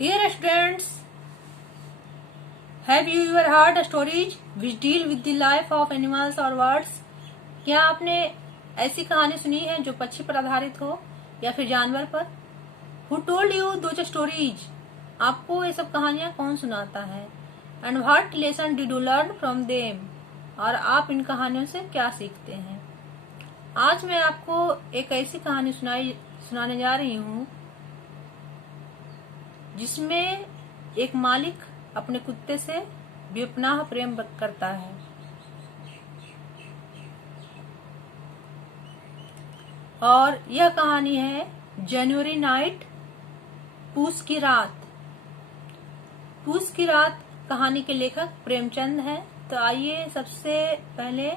Dear students, have you ever heard stories which deal with the life of animals or birds? क्या आपने ऐसी कहानी सुनी है जो पक्षी पर आधारित हो या फिर जानवर पर? Who told you those stories? आपको ये सब कहानियाँ कौन सुनाता है? And what lesson did you learn from them? और आप इन कहानियों से क्या सीखते हैं? आज मैं आपको एक ऐसी कहानी सुनाने जा रही हूँ जिसमें एक मालिक अपने कुत्ते से बेपनाह प्रेम करता है। और यह कहानी है जनवरी नाइट, पूस की रात। पूस की रात कहानी के लेखक प्रेमचंद हैं। तो आइए सबसे पहले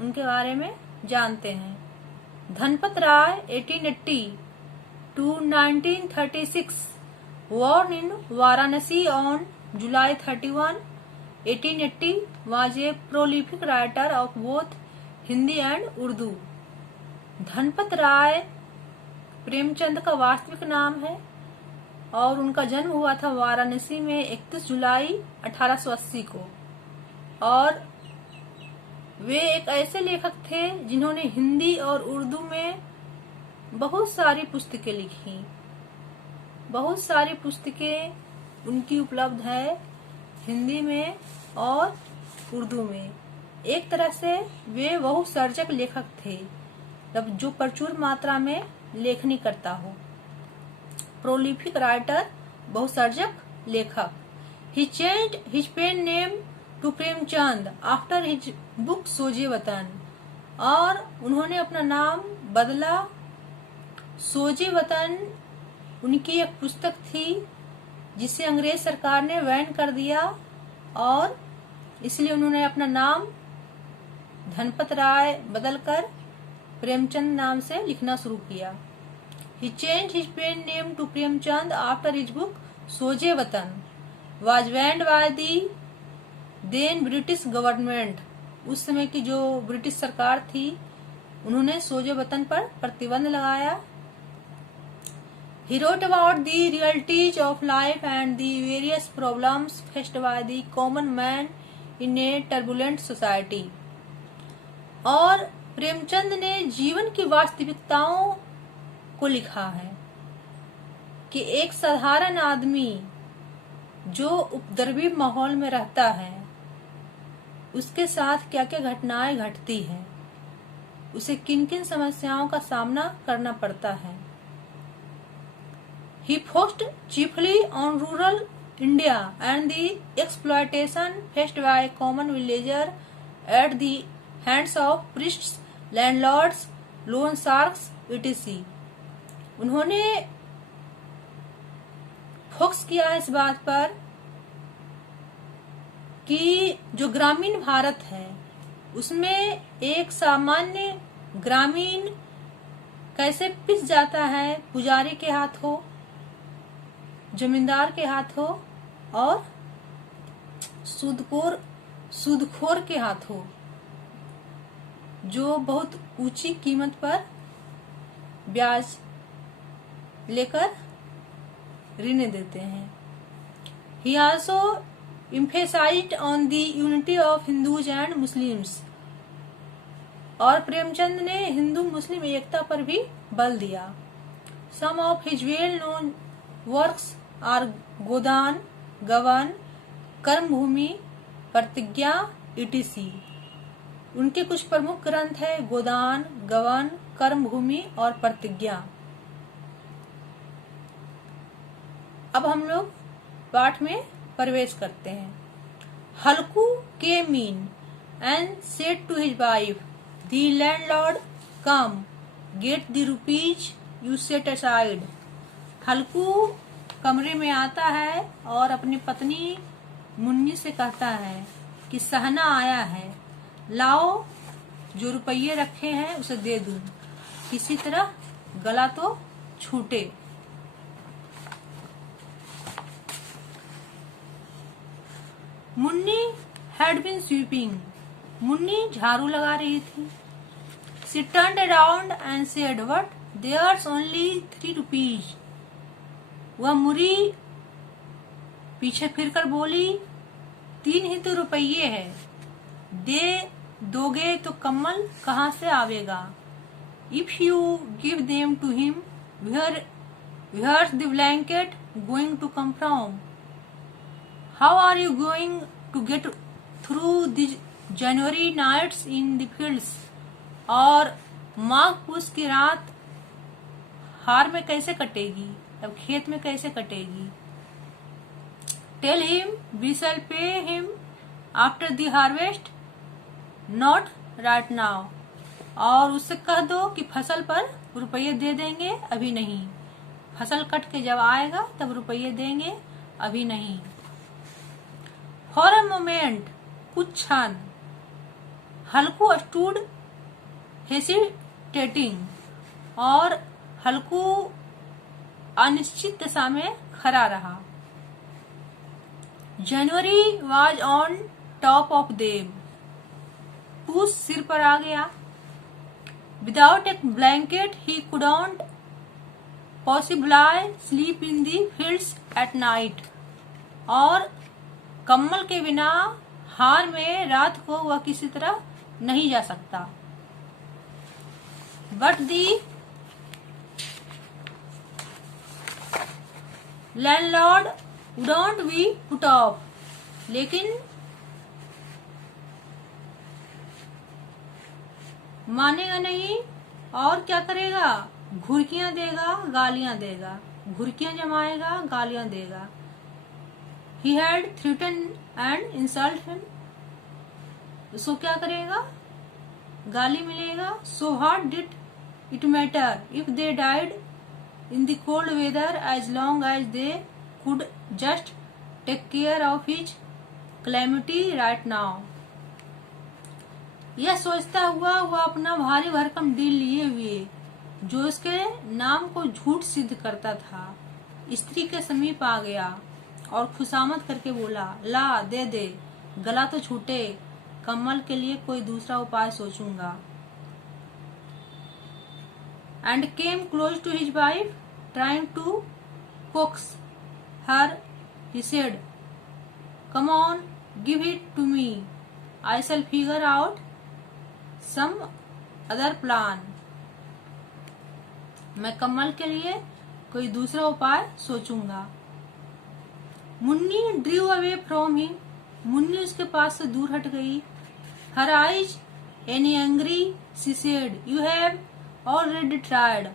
उनके बारे में जानते हैं। धनपत राय 1880 to 1936 born in Varanasi on July 31, 1880 was a prolific writer of both Hindi and Urdu. Dhanpat Rai Premchand का वास्तविक नाम है और उनका जन्म हुआ था वाराणसी में 31 जुलाई 1880 को। और वे एक ऐसे लेखक थे जिन्होंने हिंदी और उर्दू में बहुत सारी पुस्तकें लिखी। बहुत सारी पुस्तकें उनकी उपलब्ध है हिंदी में और उर्दू में। एक तरह से वे बहुसर्जक लेखक थे, जो प्रचुर मात्रा में लेखनी करता हो। प्रोलिफिक राइटर, बहुसर्जक लेखक। He changed his pen name to Premchand after his book Soze Watan. और उन्होंने अपना नाम बदला। सोजे वतन उनकी एक पुस्तक थी जिसे अंग्रेज सरकार ने बैन कर दिया और इसलिए उन्होंने अपना नाम धनपत राय बदलकर प्रेमचंद नाम से लिखना शुरू किया। He changed his pen name to Premchand after his book सोजे वतन was banned by the then British government। उस समय की जो ब्रिटिश सरकार थी उन्होंने सोजे वतन पर प्रतिबंध लगाया। He wrote about the realities of life and the various problems faced by the common man in a turbulent society। और प्रेमचंद ने जीवन की वास्तविकताओं को लिखा है कि एक साधारण आदमी जो उपद्रवी माहौल में रहता है उसके साथ क्या क्या घटनाएं घटती हैं, उसे किन किन समस्याओं का सामना करना पड़ता है। He focused chiefly on rural India and the exploitation faced by common villagers at the hands of priests, landlords, loan sharks, etc। उन्होंने फोकस किया इस बात पर कि जो ग्रामीण भारत है उसमें एक सामान्य ग्रामीण कैसे पिस जाता है पुजारी के हाथों, जमींदार के हाथों और सूदखोर के हाथों, जो बहुत ऊंची कीमत पर ब्याज लेकर ऋण देते हैं। He also emphasized on the unity of Hindus and Muslims। और प्रेमचंद ने हिंदू मुस्लिम एकता पर भी बल दिया। Some of his well-known works are गोदान, गवन, कर्मभूमि, प्रतिज्ञा, etc। उनके कुछ प्रमुख ग्रंथ है गोदान, गवन, कर्मभूमि और प्रतिज्ञा। अब हम लोग पाठ में प्रवेश करते हैं। हल्कू came in and said to his wife, the landlord come, get the rupees you set aside। हल्कू कमरे में आता है और अपनी पत्नी मुन्नी से कहता है कि सहना आया है, लाओ जो रुपये रखे हैं उसे दे दूं, किसी तरह गला तो छूटे। Munni had been sweeping। Munni झाड़ू लगा रही थी। She turned around and said, what? There's only 3 rupees। वह मुड़ी पीछे फिरकर बोली, 3 ही तो रुपये है, दे दोगे तो कम्बल कहाँ से आवेगा? If you give them to him, where's the blanket going to come from? How are you going to get through these January nights in the fields? और माघ पूस की रात हार में कैसे कटेगी, अब खेत में कैसे कटेगी? Tell him we shall pay him after the harvest, not right now. और उससे कह दो कि फसल पर रुपये दे देंगे, अभी नहीं। फसल कट के जब आएगा तब रुपये देंगे, अभी नहीं। फॉर अ मोमेंट, कुछ क्षण, हल्कू स्टूड हेसिटेटिंग, और हल्कू अनिश्चित दशा में खड़ा रहा। January was on top of them, पूस सिर पर आ गया। Without a blanket he couldn't possibly sleep in the fields at night, और कम्बल के बिना हार में रात को वह किसी तरह नहीं जा सकता। But the landlord wouldn't be put off, लेकिन मानेगा नहीं, और क्या करेगा? घुड़कियां देगा, गालियां देगा, घुड़कियां जमाएगा, गालियां देगा। He had threatened and insulted him. उसको क्या करेगा? गाली मिलेगा। So what did it matter if they died in the cold weather as long as they could just take care of his calamity right now? यह सोचता हुआ वह अपना भारी भरकम डील लिए हुए, जो उसके नाम को झूठ सिद्ध करता था, स्त्री के समीप आ गया और खुशामद करके बोला, ला दे, गला तो छूटे, कम्बल के लिए कोई दूसरा उपाय सोचूंगा। And came close to his wife, trying to coax her, he said, come on, give it to me, I shall figure out some other plan. मैं कम्बल के लिए कोई दूसरा उपाय सोचूंगा। Munni ड्रीव away from him, Munni उसके पास से दूर हट गई। Her eyes any angry, she said, you have already tried,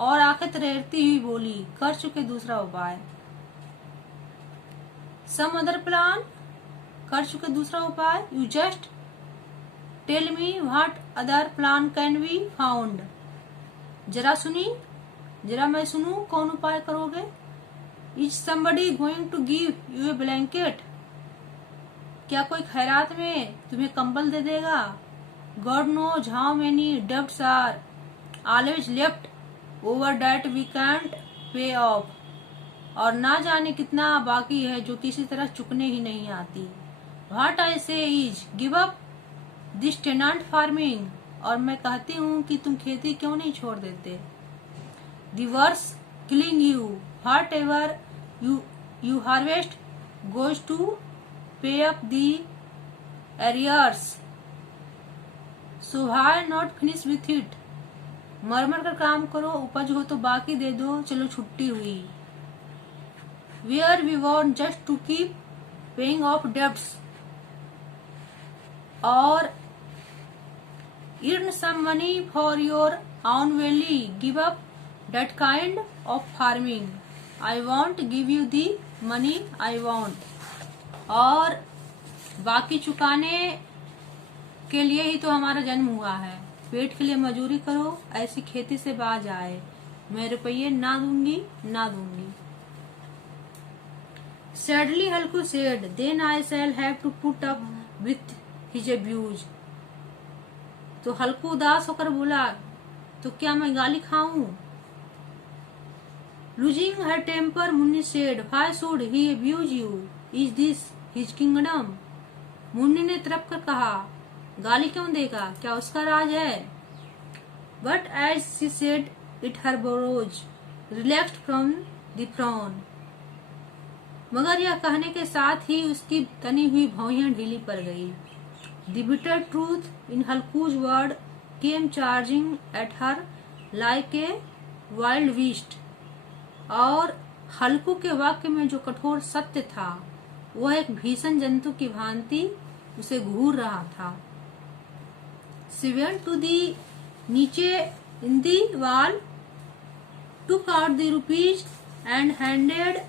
और आंखें तरेरती हुई बोली, कर चुके दूसरा उपाय। सम अदर प्लान, कर चुके दूसरा उपाय। You just tell me what other plan can be found, जरा मैं सुनूं, कौन उपाय करोगे? Is somebody going to give you a blanket, क्या कोई खैरात में तुम्हें कंबल दे देगा? God knows how many debts are always left over that we can't pay off, और ना जाने कितना बाकी है जो किसी तरह चुकने ही नहीं आती। What I say is give up this tenant farming, और मैं कहती हूँ कि तुम खेती क्यों नहीं छोड़ देते? The worst killing you, whatever you harvest goes to pay up the arrears, so why not finish with it? मर कर काम करो, उपज हो तो बाकी दे दो, चलो छुट्टी हुई। Where we want just to keep paying off debts, और earn some money for your own belly, give up that kind of farming, I won't give you the money I want, और बाकी चुकाने के लिए ही तो हमारा जन्म हुआ है, पेट के लिए मजूरी करो, ऐसी खेती से बाज आए, मैं रुपये ना दूंगी। Sadly Halku said, then I shall have to put up with his abuse, तो हल्कू उदास होकर बोला, तो क्या मैं गाली खाऊं? Losing her temper, Munni said, why should he abuse you? Is this his kingdom? Munni ने तड़प कर कहा, गाली क्यों देगा, क्या उसका राज है? But as she said it, her brows relaxed from the frown, मगर यह कहने के साथ ही उसकी तनी हुई भौंहियां ढीली पड़ गई। The bitter truth in हल्कूज word came charging at her like a wild beast। और हल्कू के वाक्य में जो कठोर सत्य था वह एक भीषण जंतु की भांति उसे घूर रहा था। She went to the नीचे in the wall, took out the rupees and handed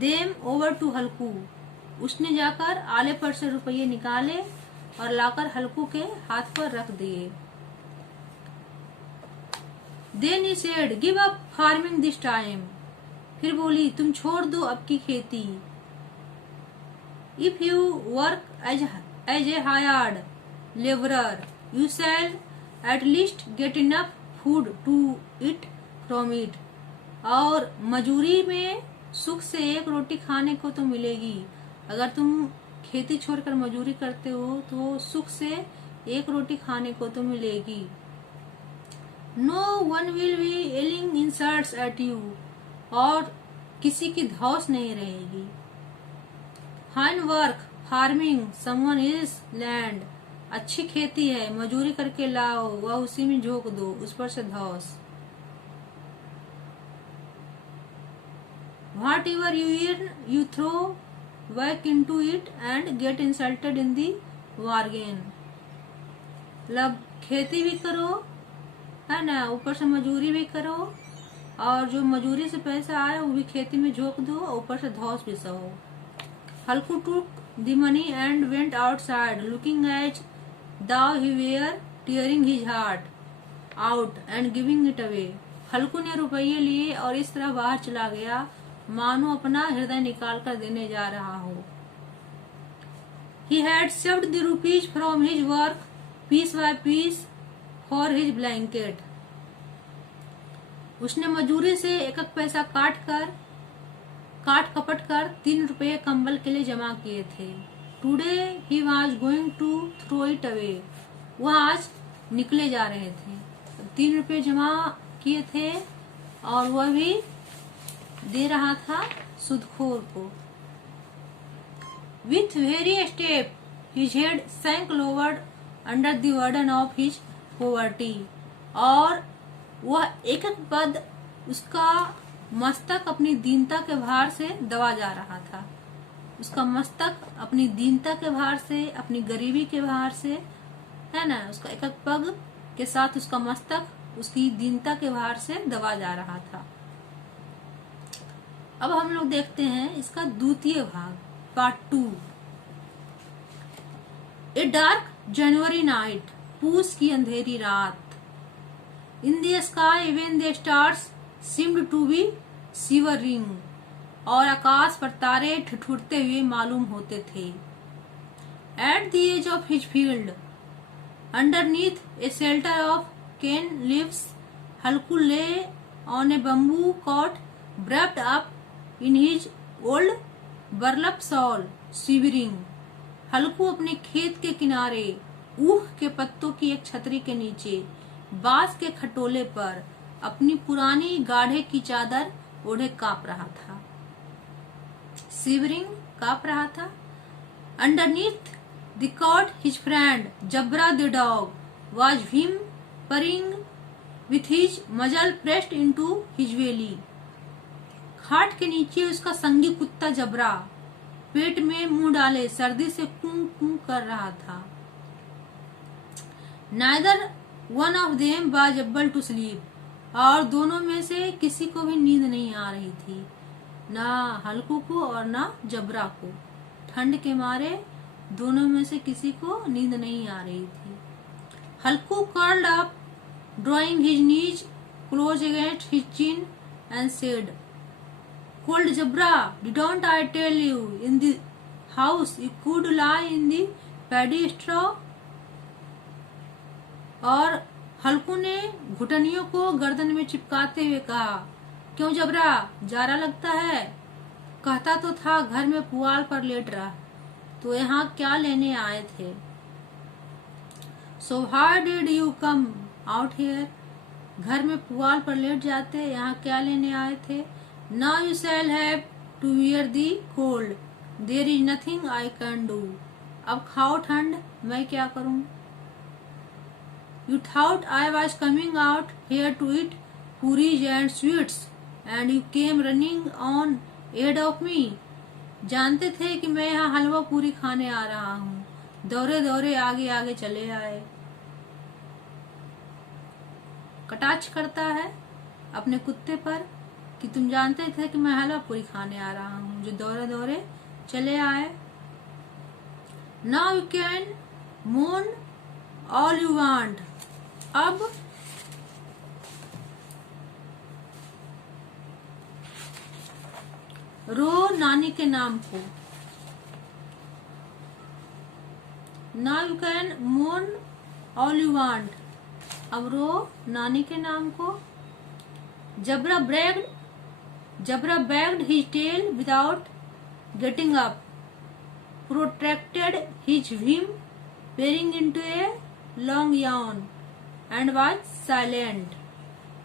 them over to हल्कू। उसने जाकर आले पर से रुपये निकाले और लाकर हल्कू के हाथ पर रख दिए। Then he said, give up farming this time। फिर बोली, तुम छोड़ दो अब की खेती। If you work as a hired laborer, you shall at least get enough food to eat from it। और मजूरी में सुख से एक रोटी खाने को तो मिलेगी। अगर तुम खेती छोड़कर मजूरी करते हो तो सुख से एक रोटी खाने को तो मिलेगी। No one will be yelling insults at you। और किसी की धौस नहीं रहेगी। Fine work farming someone else's land। अच्छी खेती है, मजूरी करके लाओ, वह उसी में झोंक दो, उस पर से Dhaus. Whatever you earn, you throw back into it and get insulted in the bargain। मतलब खेती भी करो, है ना, ऊपर से मजूरी भी करो, और जो मजूरी से पैसा आए वो भी खेती में झोंक दो, और ऊपर से धौस भी सहो। हल्कू took the money and went outside, looking as though he were tearing his heart out and giving it away। हल्कू ने रुपये लिए और इस तरह बाहर चला गया मानो अपना हृदय निकाल कर देने जा रहा हो। He had shoved the rupees from his work piece by piece for his blanket। उसने मजूरी से एक एक पैसा काट कपट कर 3 रुपये कंबल के लिए जमा किए थे। Today he was going to throw it away। वह आज निकले जा रहे थे। 3 रुपये जमा किए थे और वह भी दे रहा था सुदखोर को। With very step his head sank lowered under the burden of his poverty। और वह एक एक पद उसका मस्तक अपनी दीनता के भार से दबा जा रहा था। उसका मस्तक अपनी दीनता के भार से, अपनी गरीबी के भार से, है ना, उसका एक एक पग के साथ उसका मस्तक उसकी दीनता के भार से दबा जा रहा था। अब हम लोग देखते हैं इसका द्वितीय भाग, part 2। A dark January night, पूस की अंधेरी रात। In the sky when the stars seemed to be shivering. और आकाश पर तारे ठिठुरते हुए मालूम होते थे। At the edge of his field, underneath a shelter of cane leaves, Halku lay on a bamboo cot wrapped up in his old burlap shawl, shivering। Halku अपने खेत के किनारे ऊख के पत्तों की एक छतरी के नीचे बांस के खटोले पर अपनी पुरानी गाढ़े की चादर ओढ़े कांप रहा था। शिवरिंग, कांप रहा था। Underneath the cot his friend Jabra the dog was whimpering with his muzzle pressed into his belly। खाट के नीचे उसका संगी कुत्ता जबरा पेट में मुंह डाले सर्दी से कूं कूं कर रहा था। Neither one of them was able to sleep। और दोनों में से किसी को भी नींद नहीं आ रही थी, ना हल्कू को और ना जबरा को। ठंड के मारे दोनों में से किसी को नींद नहीं आ रही थी। हल्कू curled up, drawing his knees close against his chin and said, Cold Jabra, didn't I tell you in the house you could lie in the paddy straw। और हल्कू ने घुटनियों को गर्दन में चिपकाते हुए कहा, क्यों जबरा, जारा लगता है? कहता तो था घर में पुआल पर लेट रहा, तो यहाँ क्या लेने आए थे? So how did you come out here? घर में पुआल पर लेट जाते, यहाँ क्या लेने आए थे? Now you shall have to wear the cold. There is nothing I can do. अब खाओ ठंड, मैं क्या करूं? You thought I was coming out here to eat puris and sweets, and you came running on ahead of me. जानते थे कि मैं यहाँ हलवा पूरी खाने आ रहा हूँ, दौरे दौरे आगे आगे चले आए। कटाक्ष करता है अपने कुत्ते पर कि तुम जानते थे कि मैं हलवा पूरी खाने आ रहा हूँ, जो दौरे दौरे चले आए। Now you can moan all you want. अब रो नानी के नाम को। Now you can moan all you want. अब रो नानी के नाम को। Jabra wagged his tail without getting up, protracted his whim, peering into a long yawn, and was silent.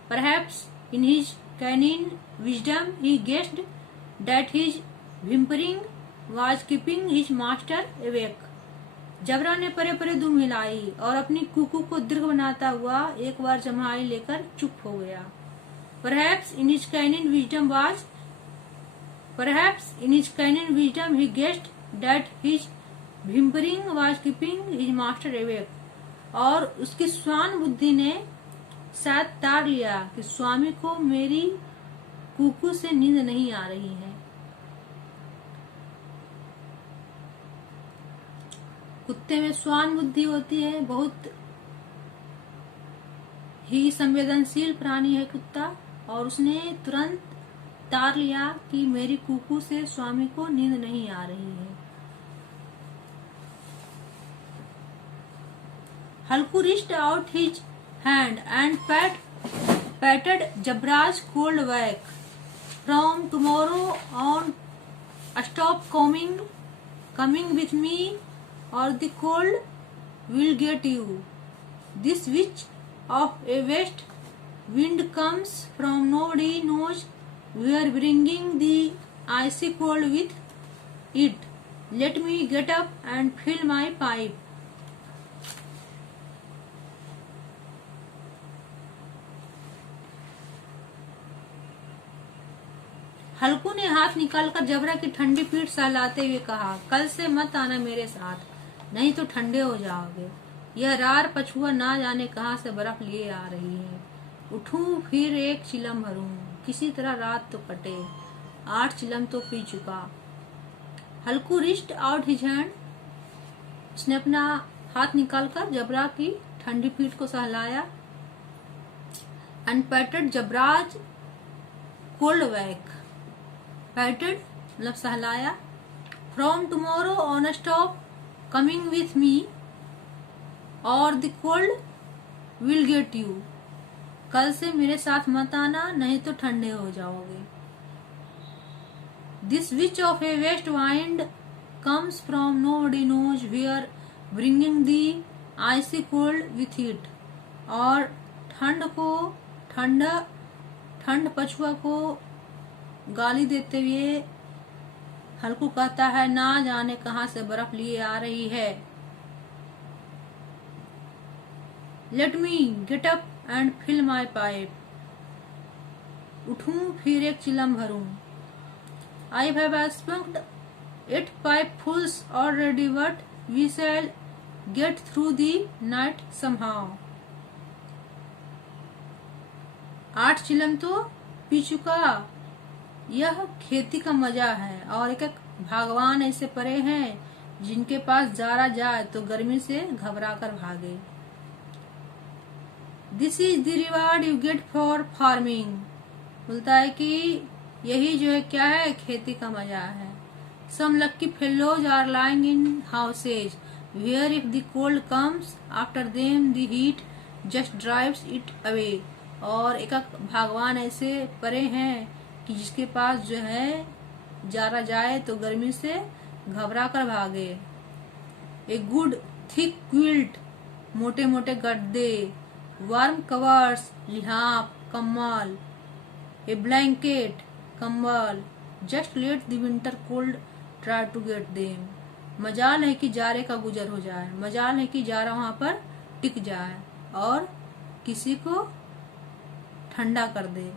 Perhaps in his canine wisdom he guessed that his whimpering was keeping his master awake. जबरा ने परे परे दुम हिलाई और अपनी कुकू को दीर्घ बनाता हुआ एक बार जम्हाई लेकर चुप हो गया। Perhaps in his canine wisdom he guessed that his whimpering was keeping his master awake. और उसकी श्वान बुद्धि ने शायद तार लिया कि स्वामी को मेरी कुकू से नींद नहीं आ रही है। कुत्ते में श्वान बुद्धि होती है, बहुत ही संवेदनशील प्राणी है कुत्ता, और उसने तुरंत तार लिया कि मेरी कुकू से स्वामी को नींद नहीं आ रही है। हल्कू reached out his hand and patted Jabra's cold back. From tomorrow on, stop coming with me, or the cold will get you. This witch of a west wind comes from nobody knows where, bringing the icy cold with it. Let me get up and fill my pipe. हल्कू ने हाथ निकालकर जबरा की ठंडी पीठ सहलाते हुए कहा, कल से मत आना मेरे साथ, नहीं तो ठंडे हो जाओगे। यह रार पछुआ ना जाने कहां से बर्फ लिए आ रही है। उठूं फिर एक चिलम भरूं, किसी तरह रात तो कटे, 8 चिलम तो पी चुका। हल्कू रिस्ट आउट हिज हैंड, उसने अपना हाथ निकालकर जबरा की ठंडी पीठ को सहलाया। अनपैटेड जबराज कोल्ड बैक, पैटेड मतलब सहलाया। From tomorrow on stop coming with me, और the cold will get you. कल से मेरे साथ मत आना, नहीं तो ठंडे हो जाओगे। This witch of a west wind comes from nobody knows where, bringing the icy cold with it. और ठंड पछुआ को गाली देते हुए हल्कू कहता है, ना जाने कहां से बर्फ लिए आ रही है। Let me get up and fill my pipe, उठूं फिर एक चिलम भरूं। I have smoked 8 pipefuls already, but we shall get through the night somehow. 8 चिलम तो पी चुका। यह खेती का मजा है, और एक भगवान ऐसे परे हैं जिनके पास जारा जाए तो गर्मी से घबरा कर भागे। This is the reward you get for farming, बोलता है कि यही जो है क्या है, खेती का मजा है। Some lucky fellows are lying in houses where if the cold comes after them the heat just drives it away. और एक भगवान ऐसे परे हैं कि जिसके पास जो है जारा जाए तो गर्मी से घबरा कर भागे। ए गुड थिक क्विल्ट, मोटे मोटे गद्दे, वार्म कवर्स, लिहाफ, कम्बल, ए ब्लैंकेट, कंबल, just let the winter cold try to get them. मजाल है कि जाड़े का गुजर हो जाए, मजाल है कि जाड़ा वहां पर टिक जाए और किसी को ठंडा कर दे।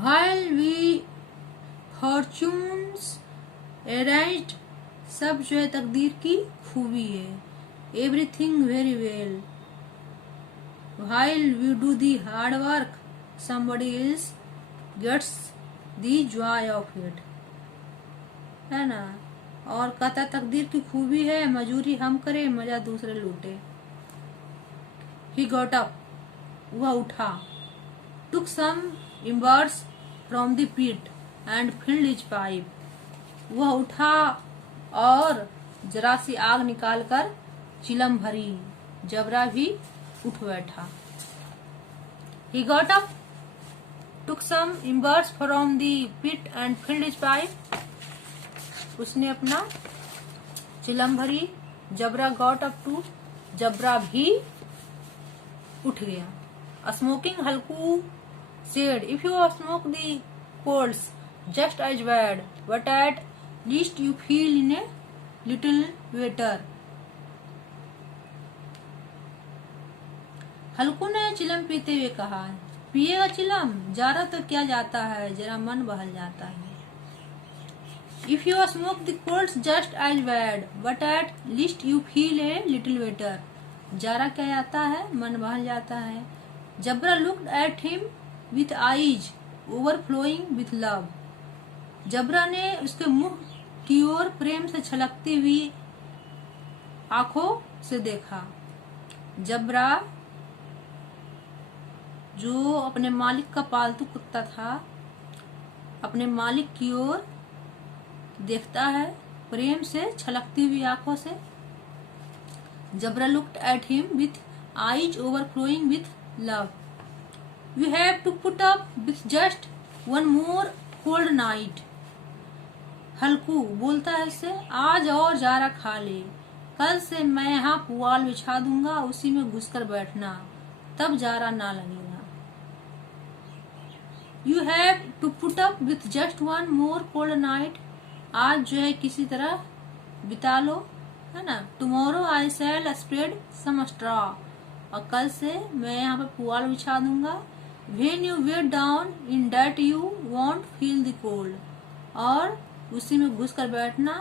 While we fortunes arranged, सब जो है तकदीर की खूबी है। Everything very well. While we do the hard work, somebody else gets the joy of it, है ना। और कहता तकदीर की खूबी है, मजूरी हम करे, मजा दूसरे लूटे। He got up, वह उठा। Took some embers from the pit and filled his pipe, वह उठा और जरा सी आग निकालकर चिलम भरी। जबरा भी उठ बैठा। He got up, took some embers from the pit and filled his pipe, उसने अपना चिलम भरी। जबरा got up to, जबरा भी उठ गया। Smoking Halku said, if you smoke the coals just as bad, but at least you feel in a little better. हल्कू ने चिलम पीते हुए कहा, पिएगा चिलम, जारा तो क्या जाता है, जरा मन बहल जाता है। If you smoke the coals just as bad, but at least you feel a little better. जारा क्या जाता है, मन बहल जाता है। जबरा looked at him with eyes overflowing with love. जबरा ने उसके मुंह की ओर प्रेम से छलकती हुई आंखों से देखा। जबरा जो अपने मालिक का पालतू कुत्ता था, अपने मालिक की ओर देखता है प्रेम से छलकती हुई आंखों से। जबरा looked at him with eyes overflowing with love. We have to put up with just one more cold night. हल्कू बोलता है उससे, आज और जारा खा ले, कल से मैं यहाँ पुआल बिछा दूंगा, उसी में घुसकर बैठना, तब जारा ना लगेगा। You have to put up with just one more cold night. आज जो है किसी तरह बिता लो, है ना। Tomorrow I shall spread some straw. और कल से मैं यहाँ पे पुआल बिछा दूंगा। When you get down in that you won't feel the cold. और उसी में घुसकर बैठना,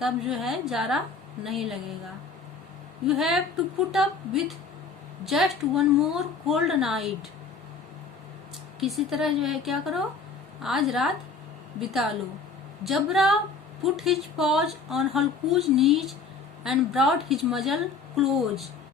तब जो है जारा नहीं लगेगा। You have to put up with just one more cold night. किसी तरह जो है क्या करो, आज रात बिता लो। जबरा put his paws on Halku's knees and brought his muzzle close.